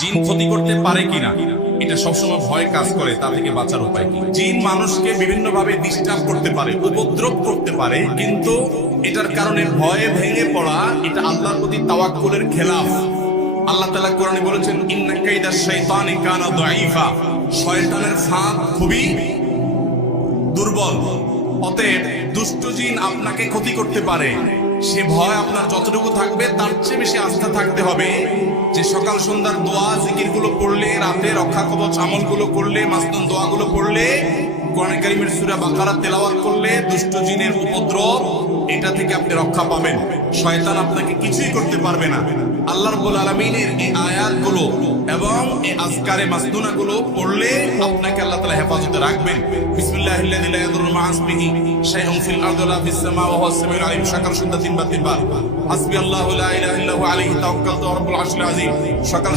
জিন ক্ষতি করতে পারে কিনা এটা সবসময় ভয় কাজ করে, তা থেকে বাঁচার উপায় কি? জিন মানুষকে বিভিন্ন ভাবে ডিস্টার্ব করতে পারে, উপদ্রব করতে পারে, কিন্তু এটার কারণে ভয়ে ভেঙে পড়া এটা আল্লাহর প্রতি তাওয়াক্কুলের খেলাফ। আল্লাহ তাআলা কোরআনে বলেছেন, ইন্না কাইদা শাইতানি কানা দাঈফা, শয়তানের ফাঁদ খুবই দুর্বল। অতএব দুষ্ট জিন আপনাকে ক্ষতি করতে পারে, সে ভয় আপনার যতটুকু থাকবে তার চেয়ে বেশি আস্থা থাকতে হবে যে সকাল সন্ধ্যার দোয়া জিকির গুলো পড়লে, রাতে রক্ষা কবচ আমল গুলো করলে, মাসনুন দোয়া গুলো পড়লে, কোরআন কারীমের সূরা বাকারা তেলাওয়াত করলে দুষ্ট জিনের উপদ্রব এটা থেকে আপনি রক্ষা পাবেন। শয়তান আপনাকে কিছুই করতে পারবে না। আল্লাহ রাব্বুল আলামিনের এই আয়াতগুলো এবং এই আজকারে মাসনুনা গুলো পড়লে আপনাকে আল্লাহ তাআলা হেফাজতে রাখবেন। বিসমিল্লাহিল্লাযী লা ইয়াদুররু মা ইসমিহি শাইউন ফিল আরদি ওয়া ফিস সামা ওয়া হুয়াস সামিউল আলিম। সকাল সন্ধ্যা তিনবার হাসবি আল্লাহু লা ইলাহা ইল্লা হু আলাইহি তাওয়াক্কালতু ওয়া রাব্বুল আরশিল আযীম। সকাল